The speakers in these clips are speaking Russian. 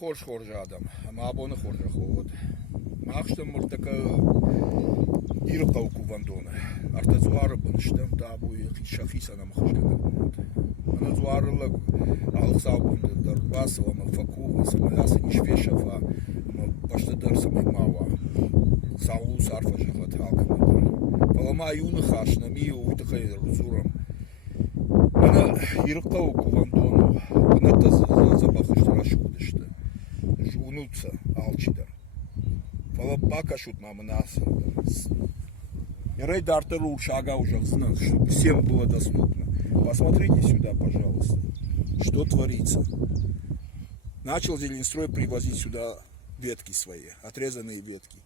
xo'sh adam. Ma'boni xo'rja xod. Ma'xshtam murtaka irqa ukuvandona. Artazuara bunishtam tabu shafisa na mkhashkana. Ana zuarla alxabund darbasova mfaku samyasa nishveshava pashta darsama mawa. Saulu sarfa jvat halkama. Palama yuna khashna mi uitkhayr zuram. Ana irqa ukuvandona. Ana zabakhushtra shudishta. Жунутся алчидар. Фалабака шут мама нас. Рейд Артеру шага уже знал, чтобы всем было доступно. Посмотрите сюда, пожалуйста, что творится. Начал Зеленстрой привозить сюда ветки свои, отрезанные ветки.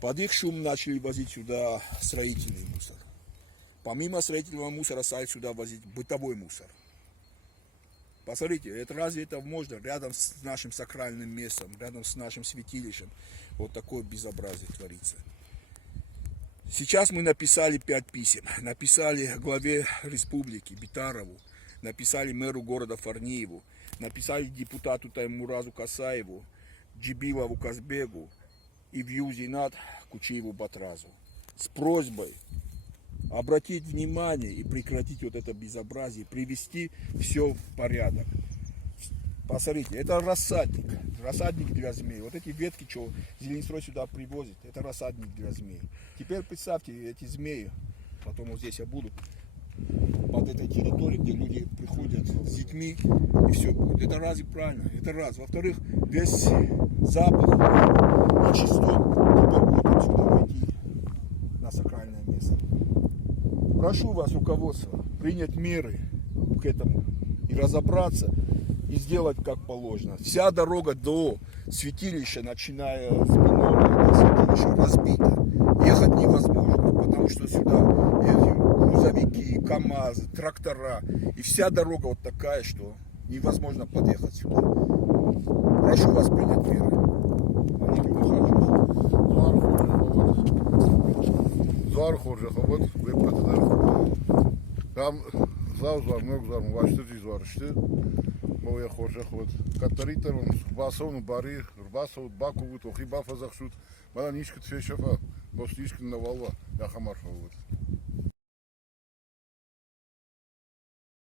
Под их шум начали возить сюда строительный мусор. Помимо строительного мусора стали сюда возить бытовой мусор. Посмотрите, разве это можно рядом с нашим сакральным местом, рядом с нашим святилищем, вот такое безобразие творится. Сейчас мы написали 5 писем. Написали главе республики Битарову, написали мэру города Фарниеву, написали депутату Таймуразу Касаеву, Джибилову Казбегу и Вьюзинат Кучиеву Батразу с просьбой обратить внимание и прекратить вот это безобразие, привести все в порядок. Посмотрите, это рассадник для змей. Вот эти ветки, что Зеленстрой сюда привозит, это рассадник для змей. Теперь представьте, эти змеи, потом вот здесь я буду, под этой территорией, где люди приходят с детьми, и все будет. Это разве правильно? Это раз. Во-вторых, весь запах нечистой теперь будет отсюда войти на сакральное место. Прошу вас, руководство, принять меры к этому и разобраться, и сделать как положено. Вся дорога до святилища, начиная с Бинома до святилища, разбита. Ехать невозможно, потому что сюда грузовики, КАМАЗы, трактора. И вся дорога вот такая, что невозможно подъехать сюда. Прошу вас принять меры. Там завзар, многзар, ваштыжи зварышты. Моя хоржа ход. Катаритер, басовну бари, басов баку, тохи бафа захшут. Мала нишкт фешафа, бос нишкт навалва, я хамар ход.